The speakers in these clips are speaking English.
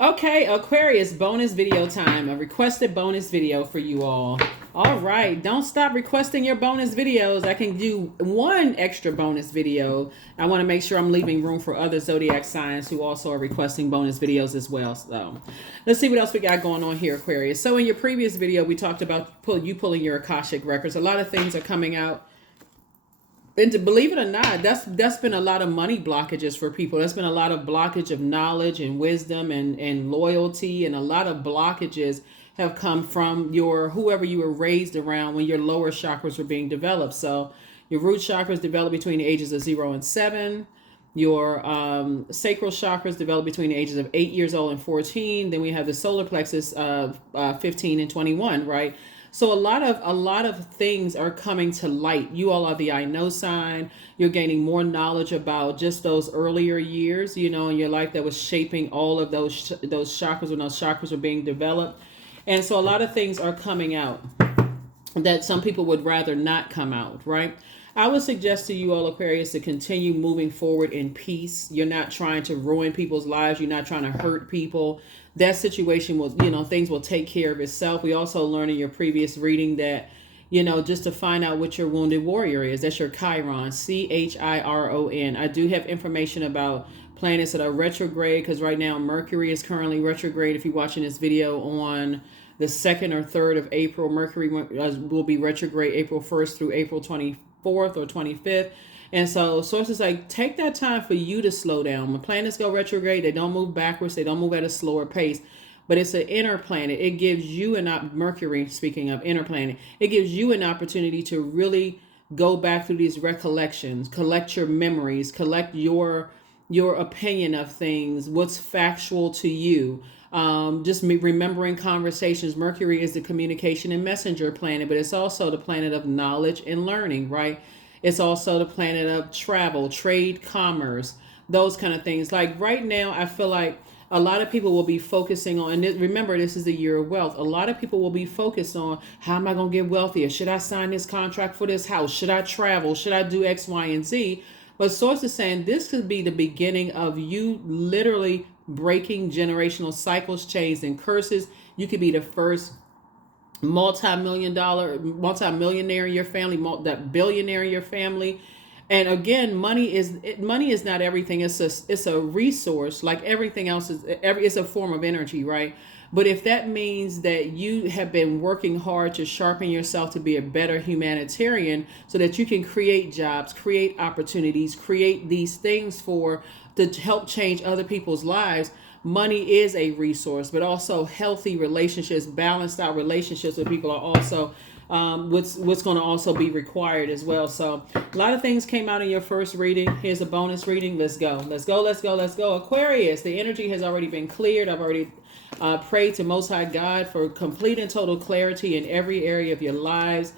Okay, Aquarius, bonus video time. A requested bonus video for you all. All right, don't stop requesting your bonus videos. I can do one extra bonus video. I want to make sure I'm leaving room for other zodiac signs who also are requesting bonus videos as well. So let's see what else we got going on here, Aquarius. So in your previous video, we talked about pulling your Akashic records. A lot of things are coming out. And to believe it or not, that's been a lot of money blockages for people. That's been a lot of blockage of knowledge and wisdom and loyalty, and a lot of blockages have come from your whoever you were raised around when your lower chakras were being developed. So your root chakras develop between the ages of 0 and 7. Your sacral chakras develop between the ages of 8 years old and 14. Then we have the solar plexus of 15 and 21, right? So a lot of things are coming to light. You all are the I know sign. You're gaining more knowledge about just those earlier years, in your life that was shaping all of those chakras when those chakras were being developed. And so a lot of things are coming out that some people would rather not come out, right? I would suggest to you all, Aquarius, to continue moving forward in peace. You're not trying to ruin people's lives. You're not trying to hurt people. That situation will, things will take care of itself. We also learned in your previous reading that, just to find out what your wounded warrior is. That's your Chiron, Chiron. I do have information about planets that are retrograde, because right now Mercury is currently retrograde. If you're watching this video on the 2nd or 3rd of April, Mercury will be retrograde April 1st through April 24th or 25th. And so sources like, take that time for you to slow down. When planets go retrograde, they don't move backwards. They don't move at a slower pace. But it's an inner planet. It gives you Mercury, speaking of inner planet, it gives you an opportunity to really go back through these recollections, collect your memories, collect your opinion of things, what's factual to you. Just remembering conversations. Mercury is the communication and messenger planet, but it's also the planet of knowledge and learning, right? It's also the planet of travel, trade, commerce, those kind of things. Like right now, I feel like a lot of people will be focusing on, and remember, this is the year of wealth. A lot of people will be focused on, how am I going to get wealthier? Should I sign this contract for this house? Should I travel? Should I do X, Y, and Z? But sources saying this could be the beginning of you literally breaking generational cycles, chains, and curses. You could be the first multi-millionaire in your family, that billionaire in your family. And again, money is not everything. It's a resource, like everything else it's a form of energy, right? But if that means that you have been working hard to sharpen yourself to be a better humanitarian, so that you can create jobs, create opportunities, create these things to help change other people's lives. Money is a resource, but also healthy relationships, balanced out relationships with people are also what's going to also be required as well. So a lot of things came out in your first reading. Here's a bonus reading. Let's go. Aquarius, the energy has already been cleared. I've already prayed to Most High God for complete and total clarity in every area of your lives.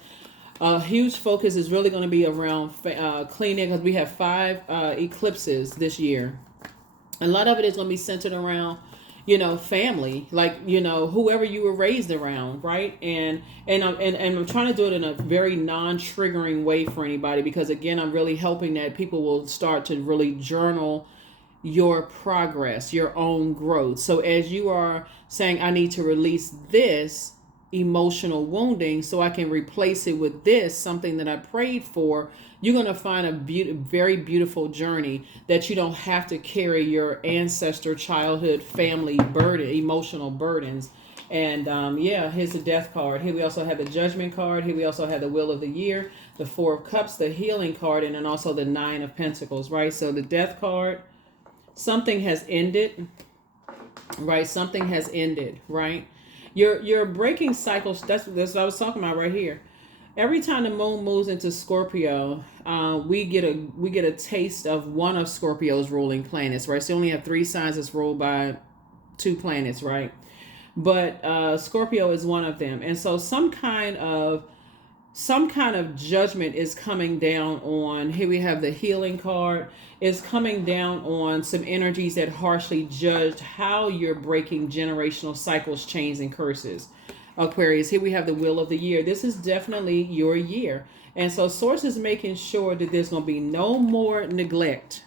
Huge focus is really going to be around cleaning, because we have 5 eclipses this year. A lot of it is going to be centered around, family, like, whoever you were raised around, right? And I'm trying to do it in a very non-triggering way for anybody, because again, I'm really hoping that people will start to really journal your progress, your own growth. So as you are saying, I need to release this emotional wounding so I can replace it with this, something that I prayed for, you're going to find a very beautiful journey that you don't have to carry your ancestor, childhood, family emotional burdens. And here's the death card. Here we also have the judgment card. Here we also have the wheel of the year, the 4 of cups, the healing card, and then also the 9 of pentacles, right? So the death card, something has ended, right? Something has ended, right? You're breaking cycles. That's what I was talking about right here. Every time the moon moves into Scorpio, we get a taste of one of Scorpio's ruling planets, right? So you only have 3 signs that's ruled by 2 planets, right? But Scorpio is one of them, and so some kind of judgment is coming down on. Here we have the healing card. Is coming down on some energies that harshly judged how you're breaking generational cycles, chains, and curses. Aquarius, here we have the wheel of the year. This is definitely your year. And so source is making sure that there's going to be no more neglect.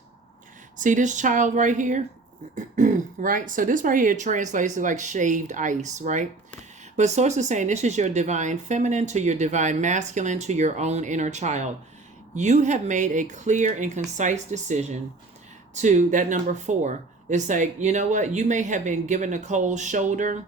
See this child right here? right? So this right here translates to like shaved ice, right? But source is saying this is your divine feminine to your divine masculine to your own inner child. You have made a clear and concise decision to that number 4. It's like, you know what? You may have been given a cold shoulder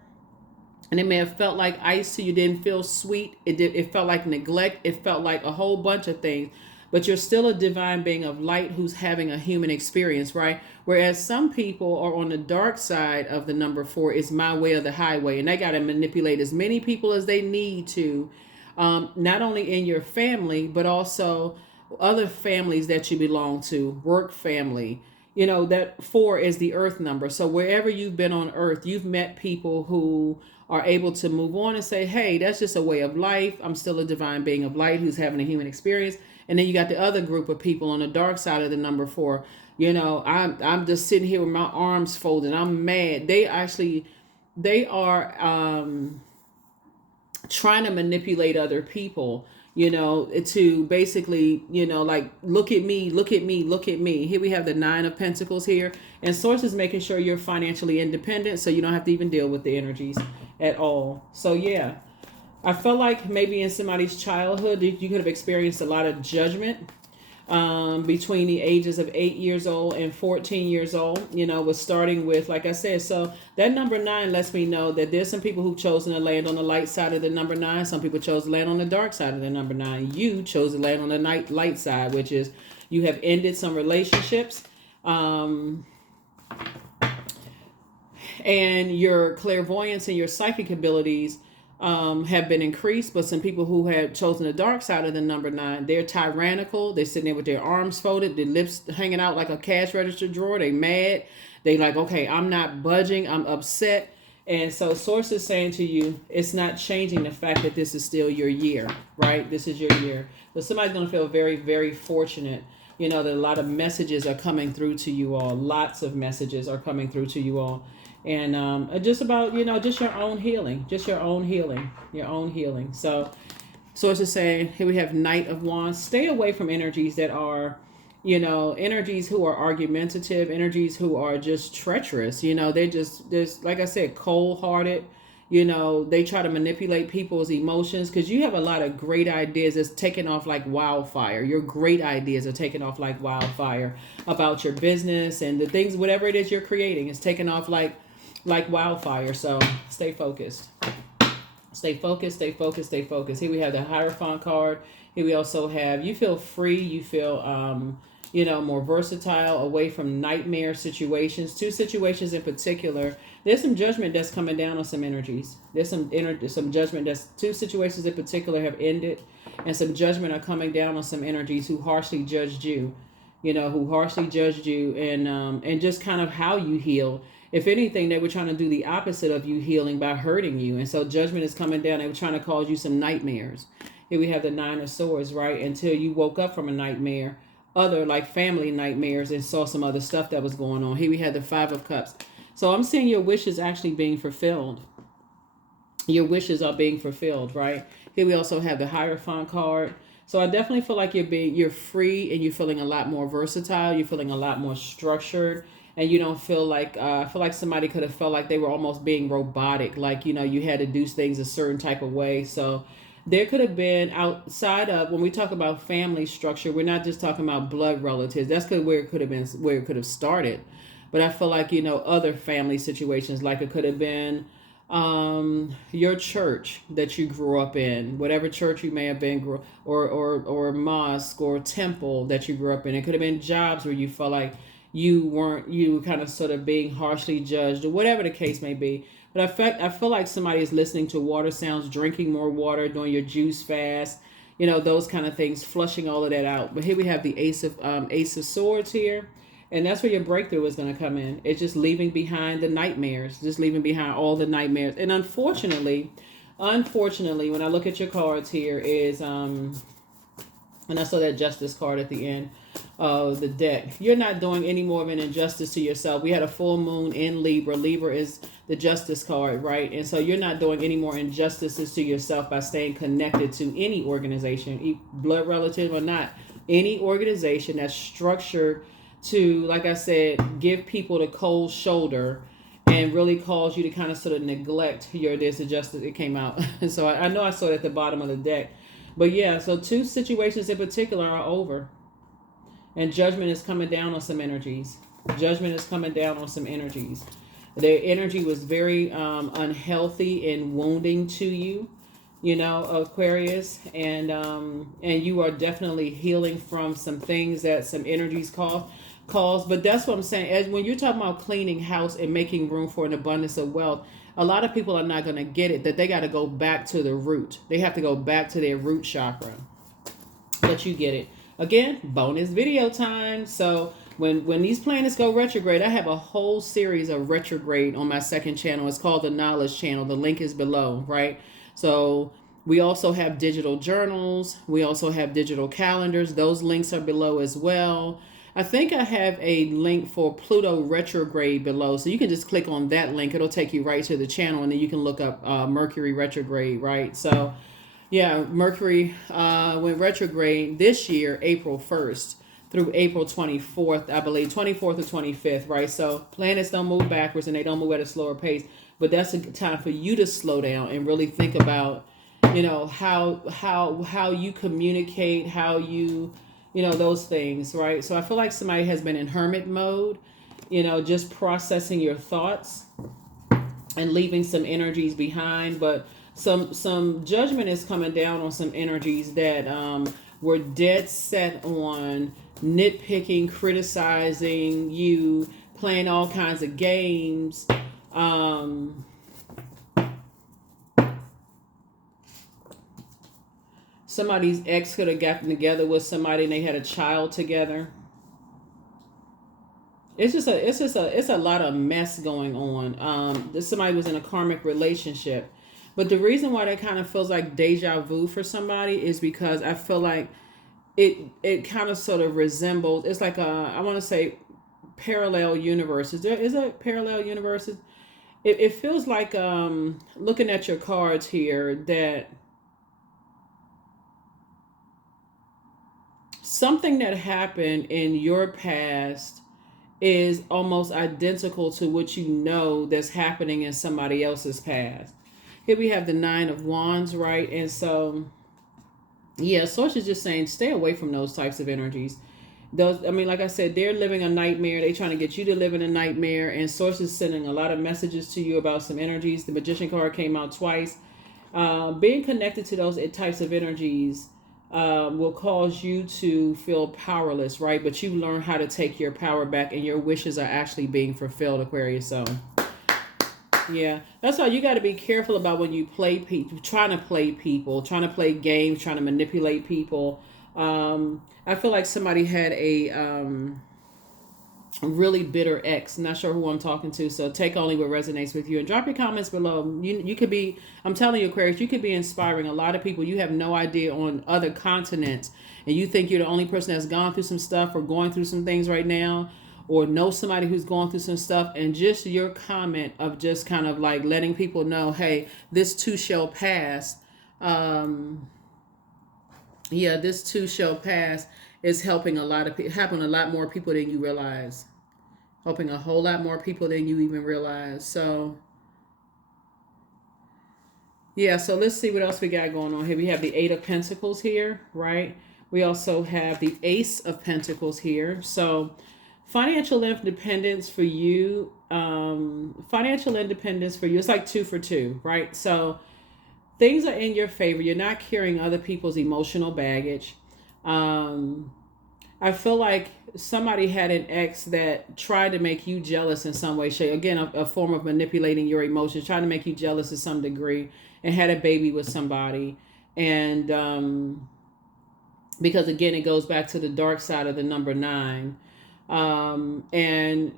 and it may have felt like ice to you, didn't feel sweet. It felt like neglect. It felt like a whole bunch of things. But you're still a divine being of light who's having a human experience, right? Whereas some people are on the dark side of the number 4, is my way or the highway. And they got to manipulate as many people as they need to, not only in your family, but also other families that you belong to, work family. You know, that 4 is the earth number. So wherever you've been on earth, you've met people who are able to move on and say, hey, that's just a way of life. I'm still a divine being of light who's having a human experience. And then you got the other group of people on the dark side of the number 4. You know, I'm just sitting here with my arms folded. I'm mad. They are trying to manipulate other people, you know, to basically, you know, like, look at me, look at me, look at me. Here we have the 9 of Pentacles here. And Source is making sure you're financially independent so you don't have to even deal with the energies at all. So, yeah. I felt like maybe in somebody's childhood, you could have experienced a lot of judgment between the ages of 8 years old and 14 years old, you know, was starting with, like I said, so that number 9 lets me know that there's some people who've chosen to land on the light side of the number 9. Some people chose to land on the dark side of the number 9. You chose to land on the light side, which is you have ended some relationships. And your clairvoyance and your psychic abilities have been increased, but some people who have chosen the dark side of the number 9, they're tyrannical. They're sitting there with their arms folded, their lips hanging out like a cash register drawer. They mad. They like, okay, I'm not budging. I'm upset. And so Source is saying to you, it's not changing the fact that this is still your year, right? This is your year. So somebody's going to feel very, very fortunate, you know, that a lot of messages are coming through to you all. Lots of messages are coming through to you all. And just about, you know, just your own healing, your own healing. So Source is saying, here we have Knight of Wands. Stay away from energies that are, you know, energies who are argumentative, energies who are just treacherous. You know, there's, like I said, cold-hearted. You know, they try to manipulate people's emotions because you have a lot of great ideas that's taking off like wildfire. Your great ideas are taking off like wildfire about your business and the things, whatever it is you're creating, is taking off like wildfire. So stay focused. Stay focused, stay focused, stay focused. Here we have the Hierophant card. Here we also have, you feel free, you feel, you know, more versatile, away from nightmare situations. 2 situations in particular. There's some judgment that's coming down on some energies. There's some judgment that's 2 situations in particular have ended, and some judgment are coming down on some energies who harshly judged you. You know, who harshly judged you, and just kind of how you heal. If anything, they were trying to do the opposite of you healing by hurting you. And so judgment is coming down. They were trying to cause you some nightmares. Here we have the 9 of Swords, right? Until you woke up from a nightmare, other like family nightmares, and saw some other stuff that was going on. Here we have the 5 of Cups. So I'm seeing your wishes actually being fulfilled. Your wishes are being fulfilled, right? Here we also have the Hierophant card. So I definitely feel like you're free, and you're feeling a lot more versatile. You're feeling a lot more structured. And you don't feel like, I feel like somebody could have felt like they were almost being robotic. Like, you know, you had to do things a certain type of way. So there could have been, outside of, when we talk about family structure, we're not just talking about blood relatives. That's where it could have been, where it could have started. But I feel like, you know, other family situations, like it could have been your church that you grew up in, whatever church you may have been, or mosque or temple that you grew up in. It could have been jobs where you felt like you were kind of sort of being harshly judged, or whatever the case may be. But I feel like somebody is listening to water sounds, drinking more water, doing your juice fast, you know, those kind of things, flushing all of that out. But here we have the Ace of Swords here. And that's where your breakthrough is going to come in. It's just leaving behind the nightmares, just leaving behind all the nightmares. And unfortunately, when I look at your cards here is, and I saw that Justice card at the end of the deck. You're not doing any more of an injustice to yourself. We had a full moon in Libra. Libra is the Justice card, right? And so you're not doing any more injustices to yourself by staying connected to any organization, blood relative or not, any organization that's structured to, like I said, give people the cold shoulder and really cause you to kind of sort of neglect your disadjusted. It came out. So I know I saw it at the bottom of the deck. But yeah, so two situations in particular are over. And judgment is coming down on some energies. Judgment is coming down on some energies. Their energy was very unhealthy and wounding to you, you know, Aquarius, and you are definitely healing from some things that some energies cause. But that's what I'm saying. As when you're talking about cleaning house and making room for an abundance of wealth, a lot of people are not going to get it. That they got to go back to the root. They have to go back to their root chakra. But you get it. Again, bonus video time. So when these planets go retrograde, I have a whole series of retrograde on my second channel. It's called the Knowledge Channel. The link is below, right? So we also have digital journals. We also have digital calendars. Those links are below as well. I think I have a link for Pluto retrograde below. So you can just click on that link. It'll take you right to the channel, and then you can look up Mercury retrograde, right? So yeah, Mercury went retrograde this year, April 1st through April 24th, I believe, 24th or 25th, right? So planets don't move backwards and they don't move at a slower pace. But that's a time for you to slow down and really think about, you know, how you communicate, how you know, those things, right? So I feel like somebody has been in hermit mode, you know, just processing your thoughts and leaving some energies behind. But some judgment is coming down on some energies that were dead set on nitpicking, criticizing you, playing all kinds of games. Somebody's ex could have gotten together with somebody and they had a child together. It's a lot of mess going on. Somebody was in a karmic relationship. But the reason why that kind of feels like deja vu for somebody is because I feel like it kind of sort of resembles, it's like I want to say parallel universes. Is it parallel universes? It feels like looking at your cards here that something that happened in your past is almost identical to what you know that's happening in somebody else's past. Here we have the Nine of Wands, right? And so, yeah, Source is just saying stay away from those types of energies. Those, I mean, like I said, they're living a nightmare. They're trying to get you to live in a nightmare. And Source is sending a lot of messages to you about some energies. The Magician card came out twice. Being connected to those types of energies will cause you to feel powerless, right? But you learn how to take your power back, and your wishes are actually being fulfilled, Aquarius. So yeah, that's why you got to be careful about when you play people, trying to play people, trying to play games, trying to manipulate people. I feel like somebody had a really bitter ex. Not sure who I'm talking to, so take only what resonates with you and drop your comments below. You could be, I'm telling you, Aquarius, you could be inspiring a lot of people. You have no idea on other continents, and you think you're the only person that's gone through some stuff or going through some things right now, or know somebody who's going through some stuff, and just your comment of just kind of like letting people know, hey, this too shall pass. Yeah, this too shall pass is helping a lot of people, helping a lot more people than you realize, helping a whole lot more people than you even realize. So yeah, so let's see what else we got going on here. We have the Eight of Pentacles here, right? We also have the Ace of Pentacles here. So financial independence for you, it's like 2 for 2, right? So things are in your favor. You're not carrying other people's emotional baggage. I feel like somebody had an ex that tried to make you jealous in some way, shape. Again, a form of manipulating your emotions, trying to make you jealous to some degree, and had a baby with somebody. And because again, it goes back to the dark side of the number 9. And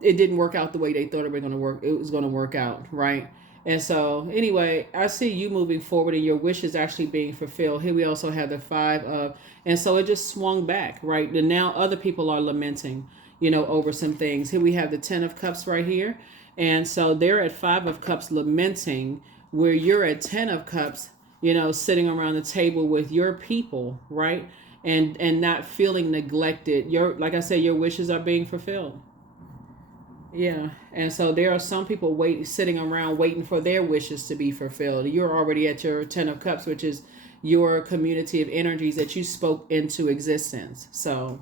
it didn't work out the way they thought it was going to work out, right? And so anyway, I see you moving forward and your wish is actually being fulfilled. Here we also have the 5 of, and so it just swung back, right? And now other people are lamenting, you know, over some things. Here we have the 10 of Cups right here. And so they're at 5 of Cups lamenting, where you're at 10 of Cups, you know, sitting around the table with your people, right? and not feeling neglected. Like I said, your wishes are being fulfilled. Yeah, and so there are some people sitting around waiting for their wishes to be fulfilled. You're already at your 10 of Cups, which is your community of energies that you spoke into existence. So,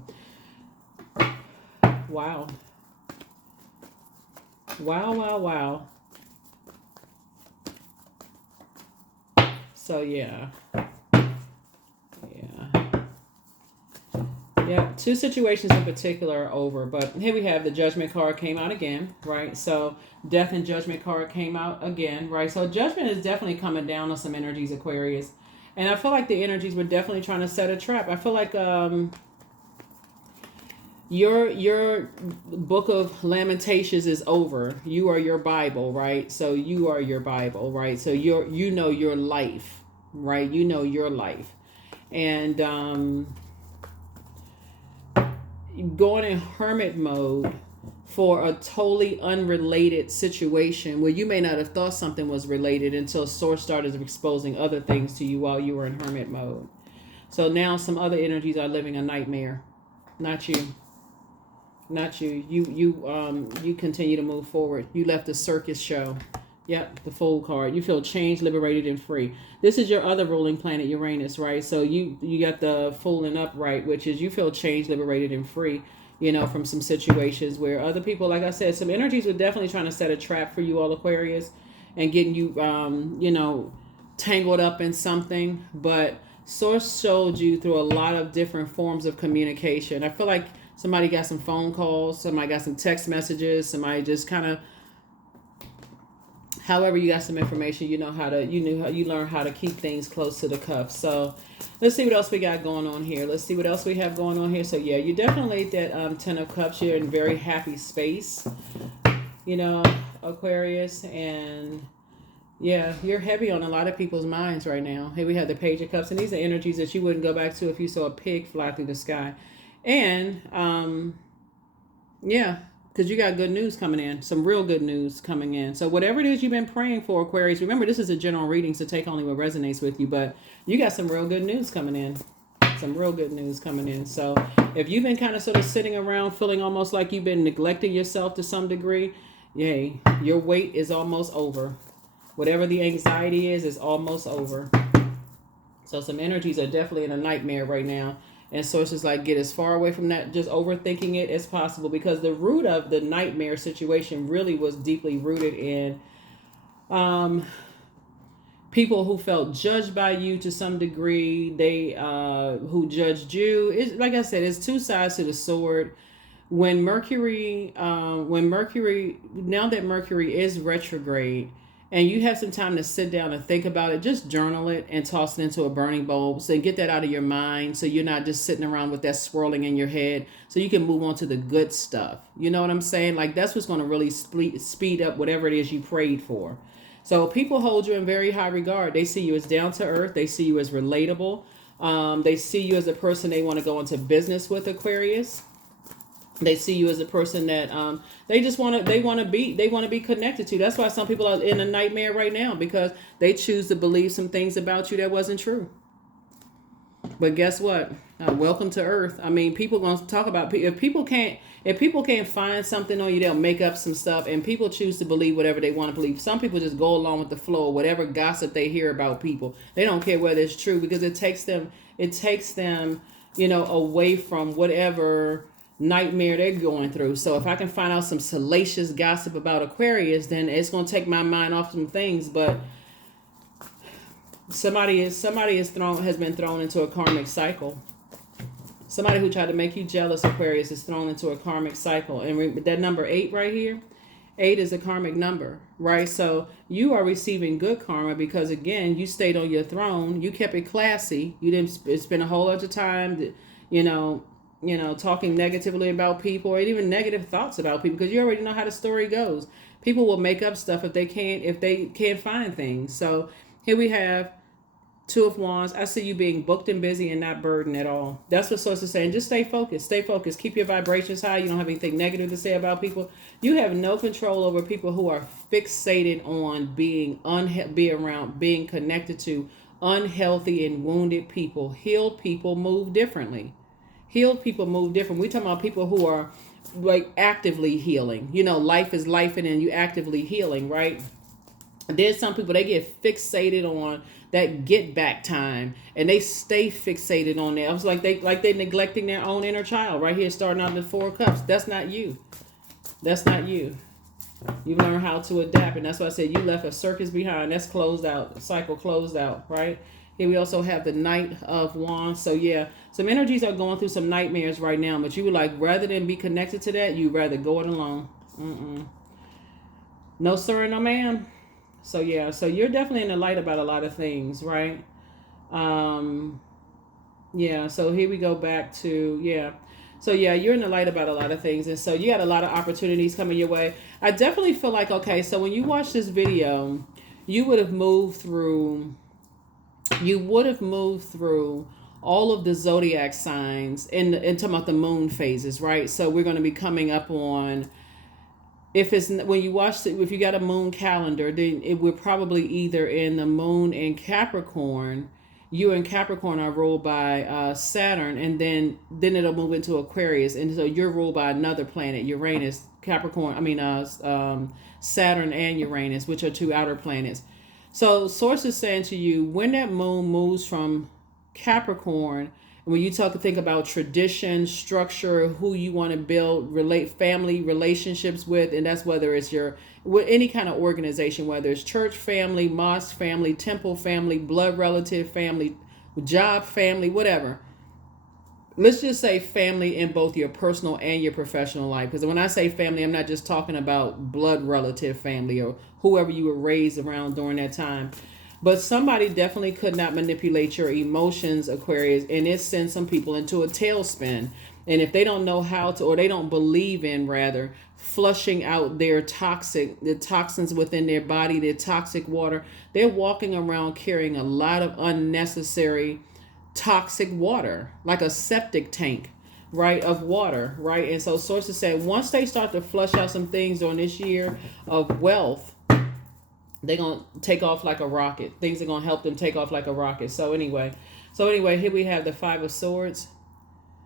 wow. Wow, wow, wow. So, yeah. Yeah. Yeah, two situations in particular are over, but here we have the Judgment card came out again, right? So Death and Judgment card came out again, right? So Judgment is definitely coming down on some energies, Aquarius, and I feel like the energies were definitely trying to set a trap. I feel like your book of Lamentations is over. You are your Bible, right? So you are your Bible, right? So you know your life, right? You know your life, and going in hermit mode for a totally unrelated situation where you may not have thought something was related until Source started exposing other things to you while you were in hermit mode. So now some other energies are living a nightmare. Not you. Not you. You continue to move forward. You left the circus show. Yep, the Fool card. You feel changed, liberated, and free. This is your other ruling planet, Uranus, right? So you got the Fool and Upright, which is you feel changed, liberated, and free, from some situations where other people, like I said, some energies were definitely trying to set a trap for you all, Aquarius, and getting you, tangled up in something. But Source showed you through a lot of different forms of communication. I feel like somebody got some phone calls, somebody got some text messages, somebody just kind of, however you got some information, you learn how to keep things close to the cuff. So let's see what else we got going on here. Let's see what else we have going on here. So yeah, you definitely that 10 of Cups. You're in very happy space, Aquarius, and yeah, you're heavy on a lot of people's minds right now. Here we have the Page of Cups, and these are energies that you wouldn't go back to if you saw a pig fly through the sky. And yeah, because you got good news coming in, some real good news coming in. So whatever it is you've been praying for, Aquarius, remember this is a general reading, so take only what resonates with you, but you got some real good news coming in. Some real good news coming in. So if you've been kind of sort of sitting around feeling almost like you've been neglecting yourself to some degree, yay, your wait is almost over. Whatever the anxiety is almost over. So some energies are definitely in a nightmare right now. And sources like get as far away from that, just overthinking it as possible, because the root of the nightmare situation really was deeply rooted in people who felt judged by you to some degree. They who judged you. It's, like I said, it's two sides to the sword. When Mercury, now that Mercury is retrograde, and you have some time to sit down and think about it, just journal it and toss it into a burning bowl. So get that out of your mind, so you're not just sitting around with that swirling in your head, so you can move on to the good stuff. You know what I'm saying? Like that's what's going to really speed up whatever it is you prayed for. So people hold you in very high regard. They see you as down to earth. They see you as relatable. They see you as a person they want to go into business with, Aquarius. They see you as a person that they want to be connected to. That's why some people are in a nightmare right now, because they choose to believe some things about you that wasn't true. But guess what? Welcome to Earth. I mean, people going to talk about, if people can't find something on you, they'll make up some stuff, and people choose to believe whatever they want to believe. Some people just go along with the flow, whatever gossip they hear about people. They don't care whether it's true, because it takes them, away from whatever nightmare they're going through. So if I can find out some salacious gossip about Aquarius, then it's going to take my mind off some things. But somebody has been thrown into a karmic cycle. Somebody who tried to make you jealous, Aquarius, is thrown into a karmic cycle. And that number 8 right here, 8 is a karmic number, right? So you are receiving good karma because, again, you stayed on your throne. You kept it classy. You didn't spend a whole lot of time, talking negatively about people, or even negative thoughts about people, because you already know how the story goes. People will make up stuff if they can't find things. So here we have 2 of Wands. I see you being booked and busy and not burdened at all. That's what Source is saying. Just stay focused. Stay focused. Keep your vibrations high. You don't have anything negative to say about people. You have no control over people who are fixated on being connected to unhealthy and wounded people. Healed people move differently. Healed people move different. We're talking about people who are like actively healing. You know, life is life and then you actively healing, right? There's some people, they get fixated on that get back time and they stay fixated on that. I was like they're neglecting their own inner child right here, starting out the 4 cups. That's not you. That's not you. You learn how to adapt, and that's why I said you left a circus behind. That's closed out. The cycle closed out, right? Here we also have the Knight of Wands. So yeah, some energies are going through some nightmares right now, but you would like, rather than be connected to that, you rather go it alone. No sir and no ma'am. So yeah, so you're definitely in the light about a lot of things, right? Yeah, so here we go back to, yeah. So yeah, you're in the light about a lot of things. And so you got a lot of opportunities coming your way. I definitely feel like, okay, so when you watch this video, you would have moved through all of the zodiac signs and talking about the moon phases, right? So we're going to be coming up on, if you got a moon calendar, then it would probably either in the moon in Capricorn. You and Capricorn are ruled by Saturn, and then it'll move into Aquarius, and so you're ruled by another planet, Uranus, Capricorn. Saturn and Uranus, which are 2 outer planets. So source is saying to you, when that moon moves from Capricorn, when you think about tradition, structure, who you want to build, family relationships with, and that's whether it's with any kind of organization, whether it's church family, mosque family, temple family, blood relative family, job family, whatever. Let's just say family in both your personal and your professional life. Because when I say family, I'm not just talking about blood relative family or whoever you were raised around during that time. But somebody definitely could not manipulate your emotions, Aquarius, and it sends some people into a tailspin. And if they don't know how to, or they don't believe in, rather, flushing out the toxins within their body, their toxic water, they're walking around carrying a lot of unnecessary toxic water, like a septic tank, right, of water, right? And so sources say once they start to flush out some things during this year of wealth, they're going to take off like a rocket. Things are going to help them take off like a rocket. So anyway, here we have the 5 of Swords.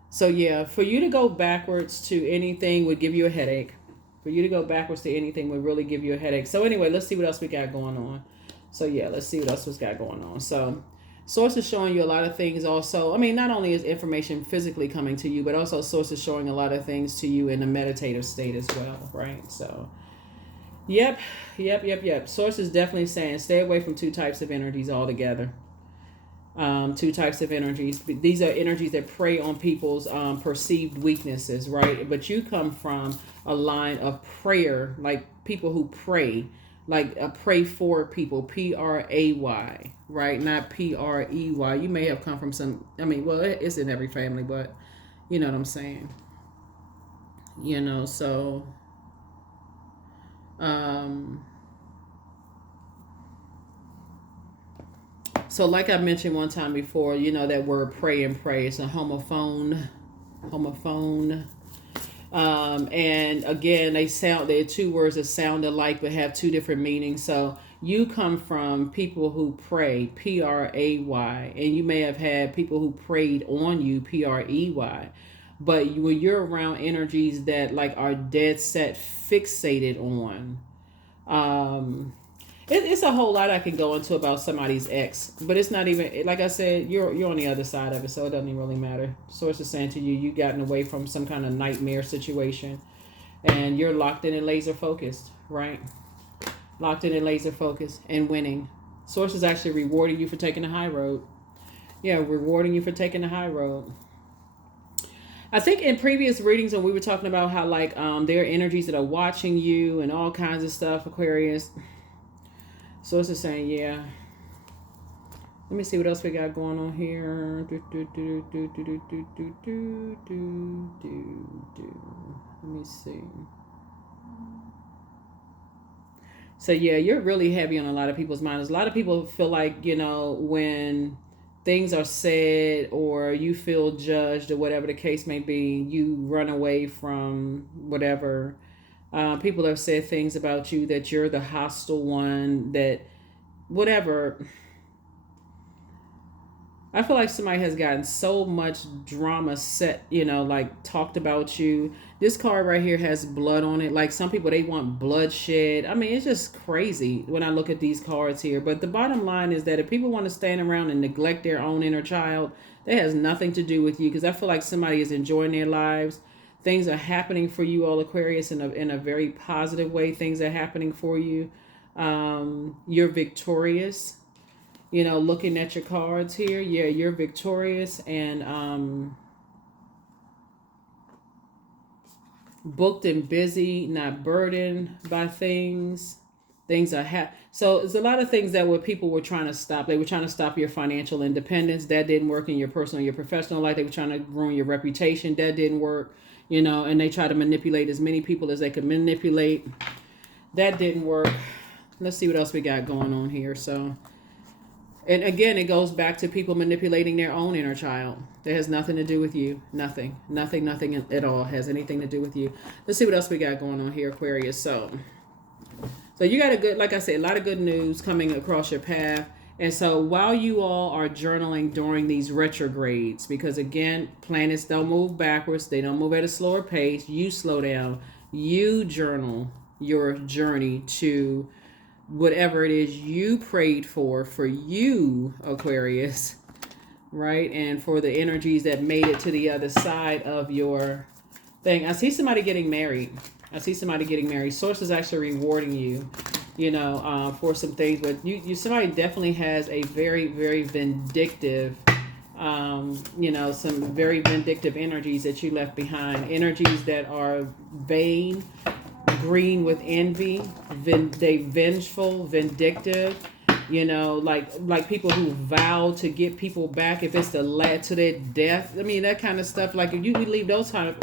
So yeah, for you to go backwards to anything would give you a headache. For you to go backwards to anything would really give you a headache. So anyway, let's see what else we got going on. So yeah, let's see what else we got going on. So source is showing you a lot of things also. I mean, not only is information physically coming to you, but also source is showing a lot of things to you in a meditative state as well, right? So Yep. Source is definitely saying stay away from 2 types of energies altogether. 2 types of energies. These are energies that prey on people's perceived weaknesses, right? But you come from a line of prayer, like people who pray, like pray for people, Pray, right? Not Prey. You may have come from some, it's in every family, but you know what I'm saying. So so like I mentioned one time before, that word pray and pray, it's a homophone. And again, they're 2 words that sound alike but have 2 different meanings. So you come from people who pray, Pray, and you may have had people who prayed on you, Prey. But when you're around energies that like are dead set fixated on, it's a whole lot I can go into about somebody's ex, but it's not even, like I said, you're on the other side of it, so it doesn't even really matter. Source is saying to you, you've gotten away from some kind of nightmare situation, and you're locked in and laser focused, right? Locked in and laser focused and winning. Source is actually rewarding you for taking the high road. Yeah, rewarding you for taking the high road. I think in previous readings when we were talking about how like there are energies that are watching you and all kinds of stuff, Aquarius. So it's the same, yeah. Let me see what else we got going on here. Let me see. So yeah, you're really heavy on a lot of people's minds. A lot of people feel like, when things are said or you feel judged or whatever the case may be, you run away from whatever. People have said things about you that you're the hostile one, that whatever. I feel like somebody has gotten so much drama set, like talked about you. This card right here has blood on it. Like some people, they want bloodshed. I mean, it's just crazy when I look at these cards here. But the bottom line is that if people want to stand around and neglect their own inner child, that has nothing to do with you, because I feel like somebody is enjoying their lives. Things are happening for you, all Aquarius, in a very positive way. Things are happening for you. You're victorious. Looking at your cards here, yeah, you're victorious and booked and busy, not burdened by things. Things are so there's a lot of things that what people were trying to stop. They were trying to stop your financial independence. That didn't work in your personal, your professional life. They were trying to ruin your reputation. That didn't work. And they try to manipulate as many people as they could manipulate. That didn't work. Let's see what else we got going on here. So, and again, it goes back to people manipulating their own inner child. That has nothing to do with you. Nothing at all has anything to do with you. Let's see what else we got going on here, Aquarius. So you got like I said, a lot of good news coming across your path. And so while you all are journaling during these retrogrades, because again, planets don't move backwards. They don't move at a slower pace. You slow down. You journal your journey to whatever it is you prayed for you, Aquarius, right? And for the energies that made it to the other side of your thing. I see somebody getting married. Source is actually rewarding you, for some things. But somebody definitely has a very, very vindictive, some very vindictive energies that you left behind. Energies that are vain, green with envy, they vengeful, vindictive, like people who vow to get people back if it's to their death. I mean, that kind of stuff. Like if you leave those types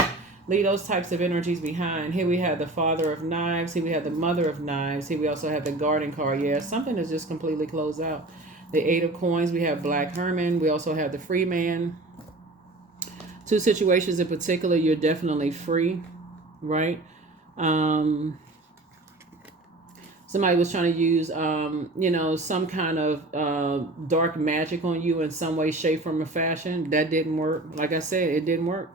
of energies behind. Here we have the Father of Knives. Here we have the Mother of Knives. Here we also have the Garden card. Yeah, something is just completely closed out. The Eight of Coins. We have Black Herman. We also have the Free Man. Two situations in particular, you're definitely free, right? Somebody was trying to use, some kind of dark magic on you in some way, shape, form, or fashion. That didn't work. Like I said, it didn't work.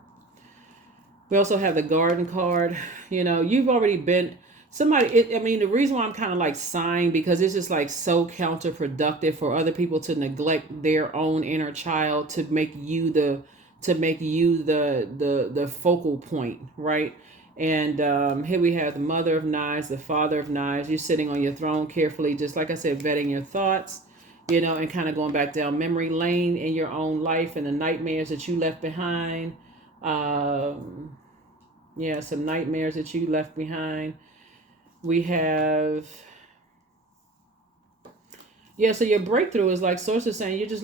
We also have the Garden card. You've already been the reason why I'm kind of like sighing, because it's just like so counterproductive for other people to neglect their own inner child to make you the focal point, right? And here we have the Mother of Knives, the Father of Knives. You're sitting on your throne carefully, just like I said, vetting your thoughts, and kind of going back down memory lane in your own life and the nightmares that you left behind. Some nightmares that you left behind. We have, so your breakthrough is like Source is saying, you're just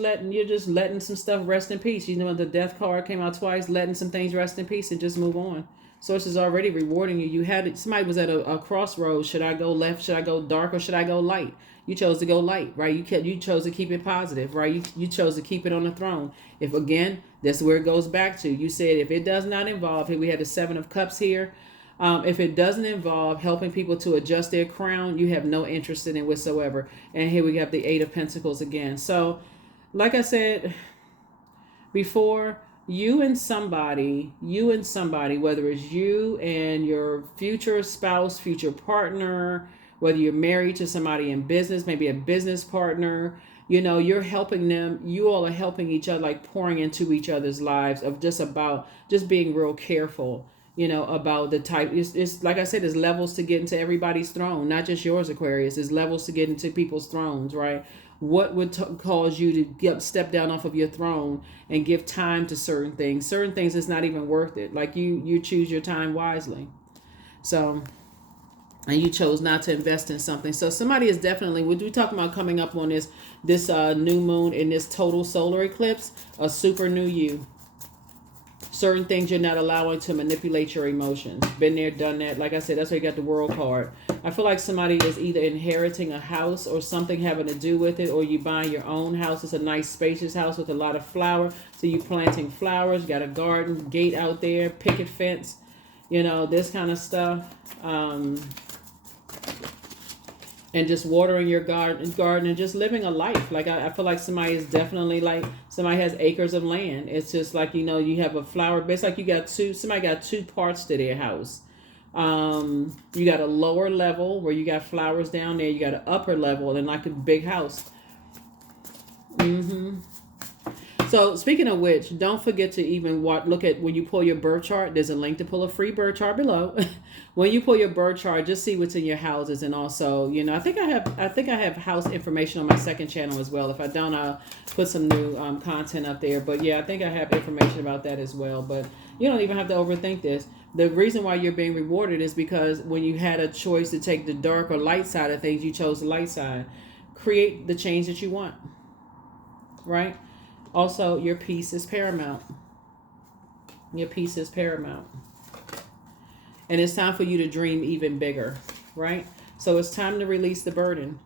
letting some stuff rest in peace. The Death card came out twice, letting some things rest in peace and just move on. Source is already rewarding you. Somebody was at a crossroads. Should I go left? Should I go dark? Or should I go light? You chose to go light, right? You chose to keep it positive, right? You chose to keep it on the throne. If again, that's where it goes back to. You said if it does not involve, here we have the Seven of Cups here. If it doesn't involve helping people to adjust their crown, you have no interest in it whatsoever. And here we have the Eight of Pentacles again. So, like I said before, you and somebody, whether it's you and your future spouse, future partner, whether you're married to somebody in business, maybe a business partner, you're helping them. You all are helping each other, like pouring into each other's lives of just being real careful, about the type. It's like I said, there's levels to get into everybody's throne, not just yours, Aquarius. There's levels to get into people's thrones, right? What would cause you to step down off of your throne and give time to certain things? Certain things is not even worth it. Like you choose your time wisely. So, and you chose not to invest in something. So somebody is definitely, we're talking about coming up on this new moon in this total solar eclipse, a super new you. Certain things you're not allowing to manipulate your emotions. Been there, done that. Like I said, that's why you got the World card. I feel like somebody is either inheriting a house or something having to do with it, or you buying your own house. It's a nice, spacious house with a lot of flowers. So you planting flowers, got a garden, gate out there, picket fence, this kind of stuff. and just watering your garden and just living a life. Like I feel like somebody is definitely like somebody has acres of land. It's just like, you know, you have a flower base, like you got somebody got two parts to their house. You got a lower level where you got flowers down there, you got an upper level and like a big house. So speaking of which, don't forget to even look at when you pull your birth chart. There's a link to pull a free birth chart below. When you pull your birth chart, just see what's in your houses, and also, you know, I think I have house information on my second channel as well. If I don't, I'll put some new content up there. But yeah, I think I have information about that as well. But you don't even have to overthink this. The reason why you're being rewarded is because when you had a choice to take the dark or light side of things, you chose the light side. Create the change that you want, right? Also, your peace is paramount. Your peace is paramount. And it's time for you to dream even bigger, right? So it's time to release the burden.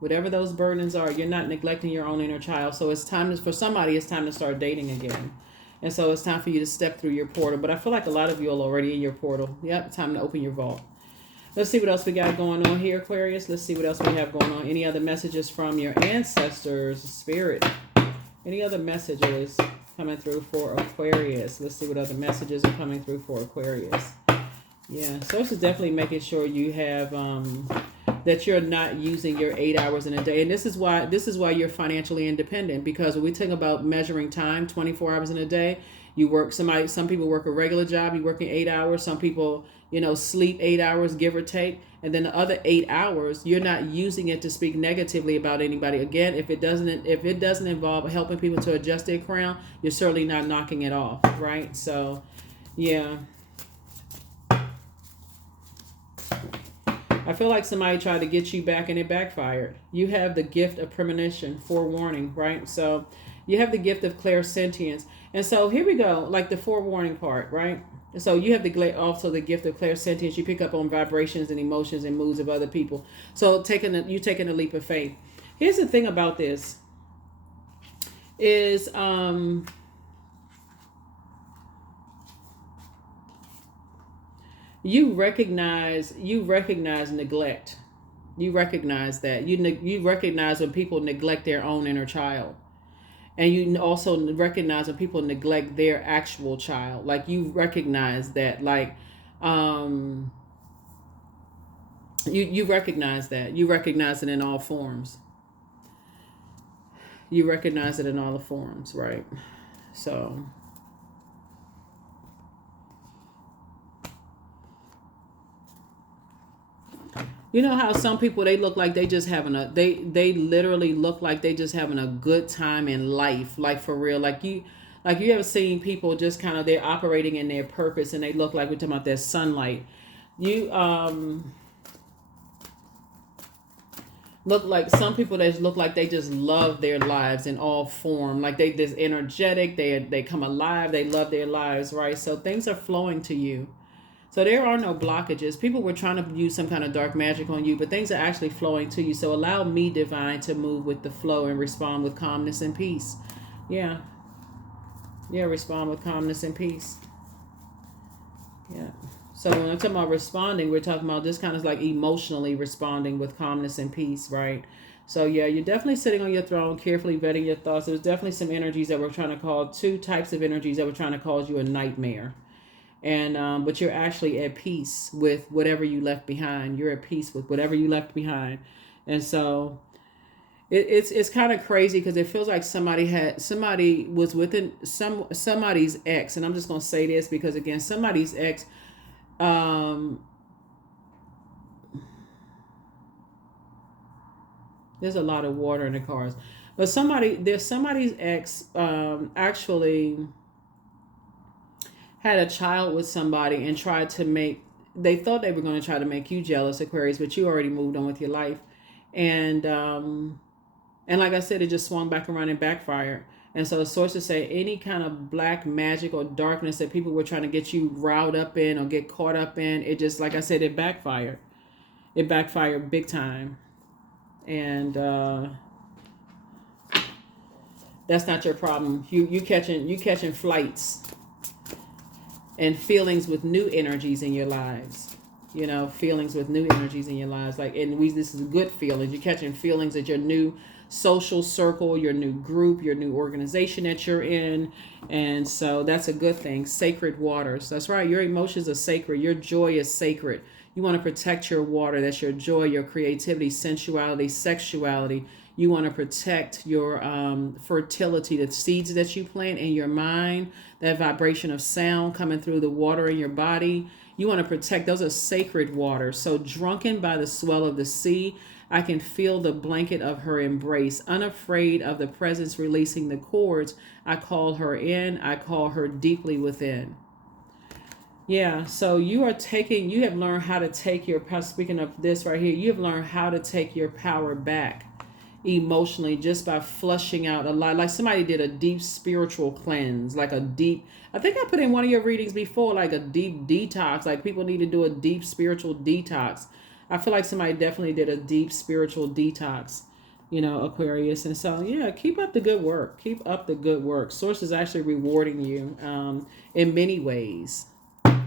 Whatever those burdens are, you're not neglecting your own inner child. So it's time for somebody, it's time to start dating again. And so it's time for you to step through your portal. But I feel like a lot of you are already in your portal. Yep, time to open your vault. Let's see what else we got going on here, Aquarius. Let's see what else we have going on. Any other messages from your ancestors, spirit? Any other messages coming through for Aquarius? Let's see what other messages are coming through for Aquarius. Yeah, Source is definitely making sure you have that you're not using your 8 hours in a day. And this is why you're financially independent, because when we think about measuring time, 24 hours in a day, you work some people work a regular job, you working 8 hours, some people, you know, sleep 8 hours, give or take. And then the other 8 hours, you're not using it to speak negatively about anybody. Again, if it doesn't involve helping people to adjust their crown, you're certainly not knocking it off, right? So, yeah. I feel like somebody tried to get you back and it backfired. You have the gift of premonition, forewarning, right? So you have the gift of clairsentience. And so here we go, like the forewarning part, right? So you have also the gift of clairsentience. You pick up on vibrations and emotions and moods of other people. So you taking a leap of faith. Here's the thing about this is you recognize neglect. You recognize that. You recognize when people neglect their own inner child. And you also recognize when people neglect their actual child. Like you recognize that, like, you recognize that. You recognize it in all forms. You recognize it in all the forms, right? So, you know how some people, they look like they just having they literally look like they just having a good time in life, like for real. Like you ever seen people just kind of, they're operating in their purpose and they look like, we're talking about their sunlight. You look like some people that look like they just love their lives in all form. Like they just energetic, they come alive, they love their lives, right? So things are flowing to you. So there are no blockages. People were trying to use some kind of dark magic on you, but things are actually flowing to you. So allow me, divine, to move with the flow and respond with calmness and peace. Yeah. Yeah, respond with calmness and peace. Yeah. So when I'm talking about responding, we're talking about this kind of like emotionally responding with calmness and peace, right? So yeah, you're definitely sitting on your throne, carefully vetting your thoughts. There's definitely some energies that were trying to cause, two types of energies that were trying to cause you a nightmare. And but you're actually at peace with whatever you left behind. You're at peace with whatever you left behind. And so it's kind of crazy because it feels like somebody was within somebody's ex. And I'm just gonna say this because, again, somebody's ex, there's a lot of water in the cars, but somebody's ex actually had a child with somebody and they thought they were going to try to make you jealous, Aquarius, but you already moved on with your life. And like I said, it just swung back around and backfired. And so sources say any kind of black magic or darkness that people were trying to get you riled up in or get caught up in, it just, like I said, it backfired. It backfired big time. And that's not your problem. You catching flights and feelings with new energies in your lives. you know, feelings with new energies in your lives. Like, and this is good feelings. You're catching feelings at your new social circle, your new group, your new organization that you're in. And so that's a good thing. Sacred waters. That's right. Your emotions are sacred. Your joy is sacred. You want to protect your water. That's your joy, your creativity, sensuality, sexuality. You want to protect your fertility, the seeds that you plant in your mind, that vibration of sound coming through the water in your body. You want to protect, those are sacred waters. So drunken by the swell of the sea, I can feel the blanket of her embrace. Unafraid of the presence releasing the cords, I call her in. I call her deeply within. Yeah, so you have learned how to take your power. Speaking of this right here, you have learned how to take your power back emotionally just by flushing out a lot. Like somebody did a deep spiritual cleanse, like I think I put in one of your readings before, like a deep detox. Like people need to do a deep spiritual detox. I feel like somebody definitely did a deep spiritual detox, you know, Aquarius. And so, yeah, keep up the good work. Keep up the good work. Source is actually rewarding you in many ways.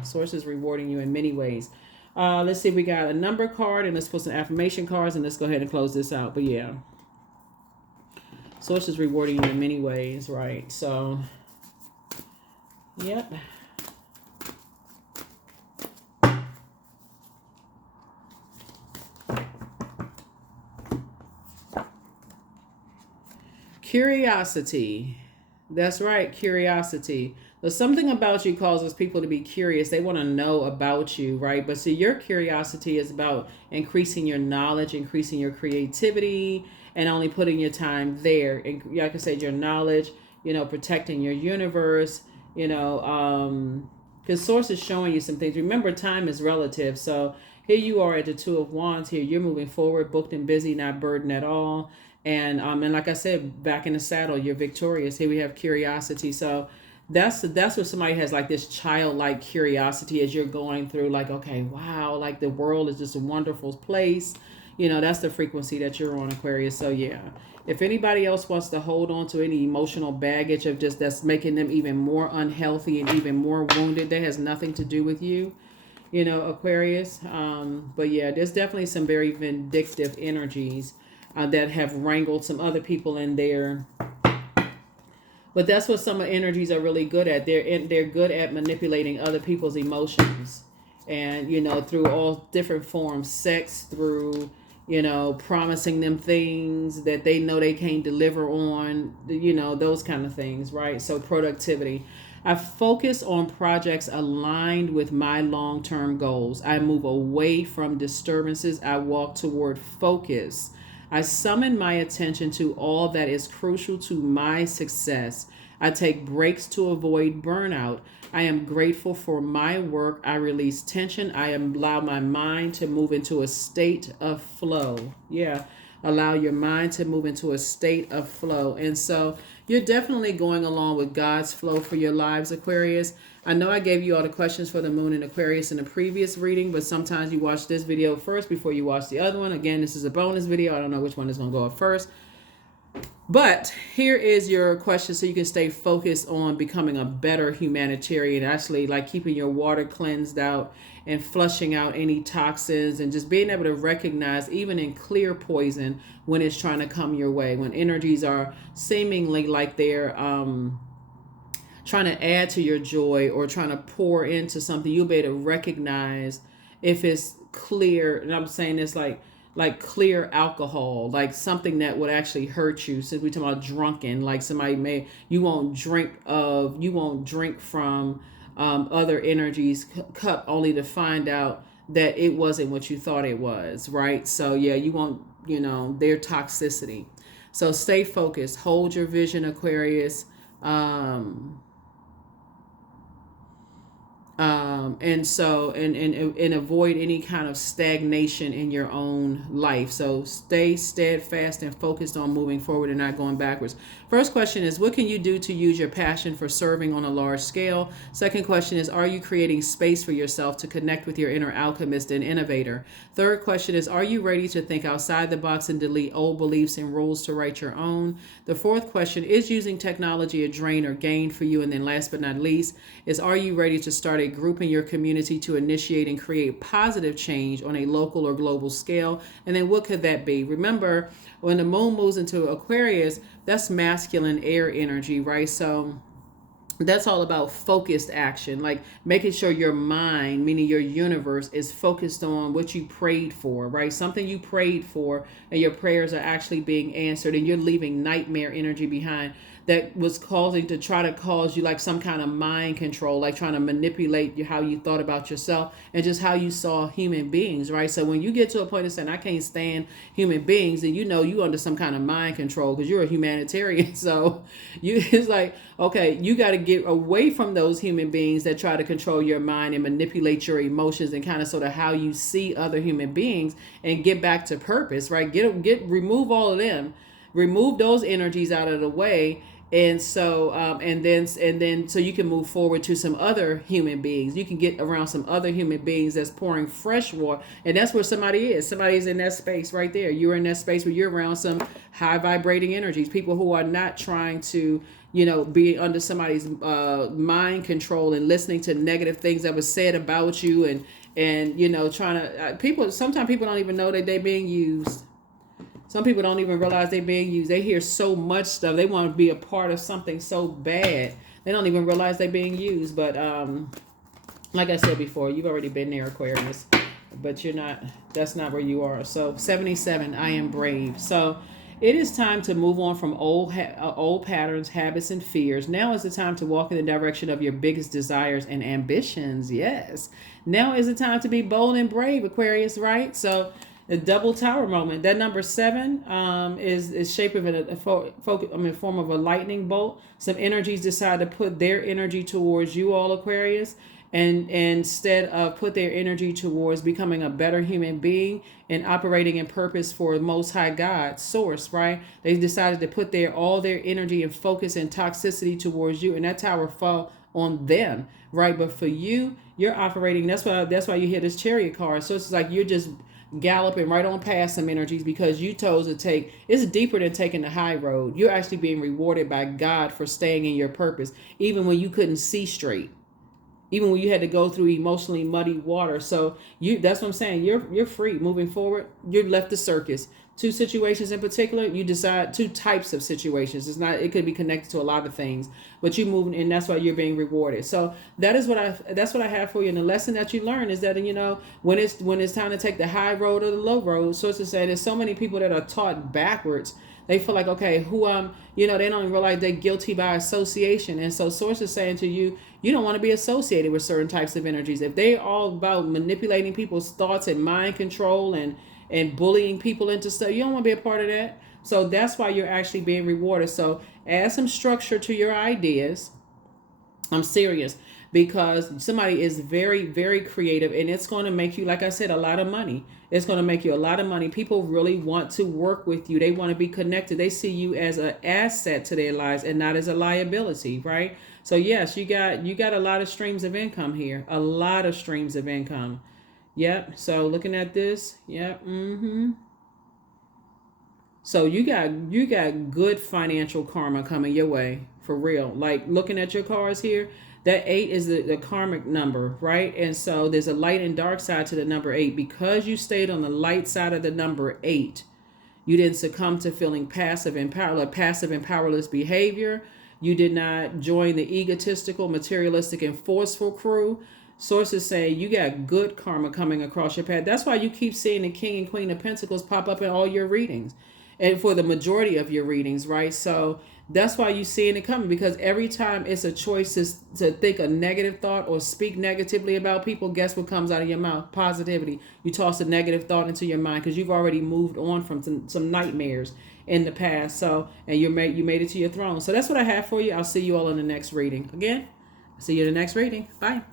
Source is rewarding you in many ways. Let's see, we got a number card, and let's put some affirmation cards, and let's go ahead and close this out. But yeah, Source is rewarding you in many ways, right? So, yep. Curiosity. That's right, curiosity. But something about you causes people to be curious. They want to know about you, right? But so your curiosity is about increasing your knowledge, increasing your creativity, and only putting your time there. And like I said, your knowledge, you know, protecting your universe, you know, because Source is showing you some things. Remember, time is relative. So here you are at the Two of Wands. Here you're moving forward, booked and busy, not burdened at all. And like I said, back in the saddle, you're victorious. Here we have curiosity. So that's what somebody has, like this childlike curiosity as you're going through, like, okay, wow, like the world is just a wonderful place. You know, that's the frequency that you're on, Aquarius. So yeah, if anybody else wants to hold on to any emotional baggage of just that's making them even more unhealthy and even more wounded, that has nothing to do with you, you know, Aquarius. But yeah, there's definitely some very vindictive energies that have wrangled some other people in there. But that's what some energies are really good at. They're good at manipulating other people's emotions, and you know, through all different forms, sex, through, you know, promising them things that they know they can't deliver on, you know, those kind of things, right? So productivity. I focus on projects aligned with my long-term goals. I move away from disturbances. I walk toward focus. I summon my attention to all that is crucial to my success. I take breaks to avoid burnout. I am grateful for my work. I release tension. I allow my mind to move into a state of flow. Yeah, allow your mind to move into a state of flow. And so you're definitely going along with God's flow for your lives, Aquarius. I know I gave you all the questions for the moon in Aquarius in the previous reading, but sometimes you watch this video first before you watch the other one. Again, this is a bonus video. I don't know which one is going to go up first. But here is your question so you can stay focused on becoming a better humanitarian, actually like keeping your water cleansed out and flushing out any toxins and just being able to recognize even in clear poison when it's trying to come your way, when energies are seemingly like they're trying to add to your joy or trying to pour into something. You'll be able to recognize if it's clear. And I'm saying this like clear alcohol, like something that would actually hurt you. Since we talk about drunken, like somebody you won't drink from other energies cup only to find out that it wasn't what you thought it was, right? So yeah, you won't, you know, their toxicity. So stay focused, hold your vision, Aquarius. And avoid any kind of stagnation in your own life. So stay steadfast and focused on moving forward and not going backwards. First question is, what can you do to use your passion for serving on a large scale? Second question is, are you creating space for yourself to connect with your inner alchemist and innovator? Third question is, are you ready to think outside the box and delete old beliefs and rules to write your own? The fourth question is, using technology a drain or gain for you? And then last but not least is, are you ready to start a group in your community to initiate and create positive change on a local or global scale. And then what could that be? Remember, when the moon moves into Aquarius, that's masculine air energy, right? So that's all about focused action, like making sure your mind, meaning your universe, is focused on what you prayed for, right? Something you prayed for and your prayers are actually being answered, and you're leaving nightmare energy behind that was causing to try to cause you like some kind of mind control, like trying to manipulate how you thought about yourself and just how you saw human beings, right? So when you get to a point of saying, I can't stand human beings, then you know you under some kind of mind control because you're a humanitarian. So it's like, okay, you got to get away from those human beings that try to control your mind and manipulate your emotions and kind of sort of how you see other human beings, and get back to purpose, right? Remove all of them, remove those energies out of the way. And so, and then, so you can move forward to some other human beings. You can get around some other human beings that's pouring fresh water, and that's where somebody is. Somebody's in that space right there. You're in that space where you're around some high vibrating energies, people who are not trying to, be under somebody's mind control and listening to negative things that was said about you, and trying to people. Sometimes people don't even know that they're being used. Some people don't even realize they're being used. They hear so much stuff. They want to be a part of something so bad. They don't even realize they're being used. But like I said before, you've already been there, Aquarius. But you're not. That's not where you are. So 77, I am brave. So it is time to move on from old patterns, habits, and fears. Now is the time to walk in the direction of your biggest desires and ambitions. Yes. Now is the time to be bold and brave, Aquarius, right? So the double tower moment. That number 7 is shaped in a form of a lightning bolt. Some energies decide to put their energy towards you all, Aquarius, and instead of put their energy towards becoming a better human being and operating in purpose for Most High God, Source, right? They decided to put all their energy and focus and toxicity towards you, and that tower fell on them, right? But for you, you're operating. That's why you hear this Chariot card. So it's like you're just galloping right on past some energies because you chose to take. It's deeper than taking the high road. You're actually being rewarded by God for staying in your purpose, even when you couldn't see straight, even when you had to go through emotionally muddy water. So that's what I'm saying. You're free moving forward. You've left the circus. 2 situations in particular, you decide 2 types of situations. It could be connected to a lot of things, but you moving, and that's why you're being rewarded. So that's what I have for you. And the lesson that you learn is that, when it's time to take the high road or the low road, so to say, there's so many people that are taught backwards. They feel like, okay, they don't even realize they're guilty by association. And so Source is saying to you, you don't want to be associated with certain types of energies. If they're all about manipulating people's thoughts and mind control and bullying people into stuff, you don't want to be a part of that. So that's why you're actually being rewarded. So add some structure to your ideas. I'm serious, because somebody is very, very creative, and it's going to make you, like I said, a lot of money. It's going to make you a lot of money. People really want to work with you. They want to be connected. They see you as an asset to their lives and not as a liability, right? So yes, you got a lot of streams of income here. A lot of streams of income. Yep. So looking at this, yep. So you got good financial karma coming your way, for real. Like looking at your cards here, that 8 is the karmic number, right? And so there's a light and dark side to the number 8. Because you stayed on the light side of the number 8, you didn't succumb to feeling passive and powerless behavior. You did not join the egotistical, materialistic, and forceful crew. Sources say you got good karma coming across your path. That's why you keep seeing the King and Queen of Pentacles pop up in all your readings, and for the majority of your readings, right? So that's why you're seeing it coming, because every time it's a choice to think a negative thought or speak negatively about people, guess what comes out of your mouth? Positivity. You toss a negative thought into your mind because you've already moved on from some nightmares in the past. So, and you made it to your throne. So that's what I have for you. I'll see you all in the next reading. Again, see you in the next reading. Bye.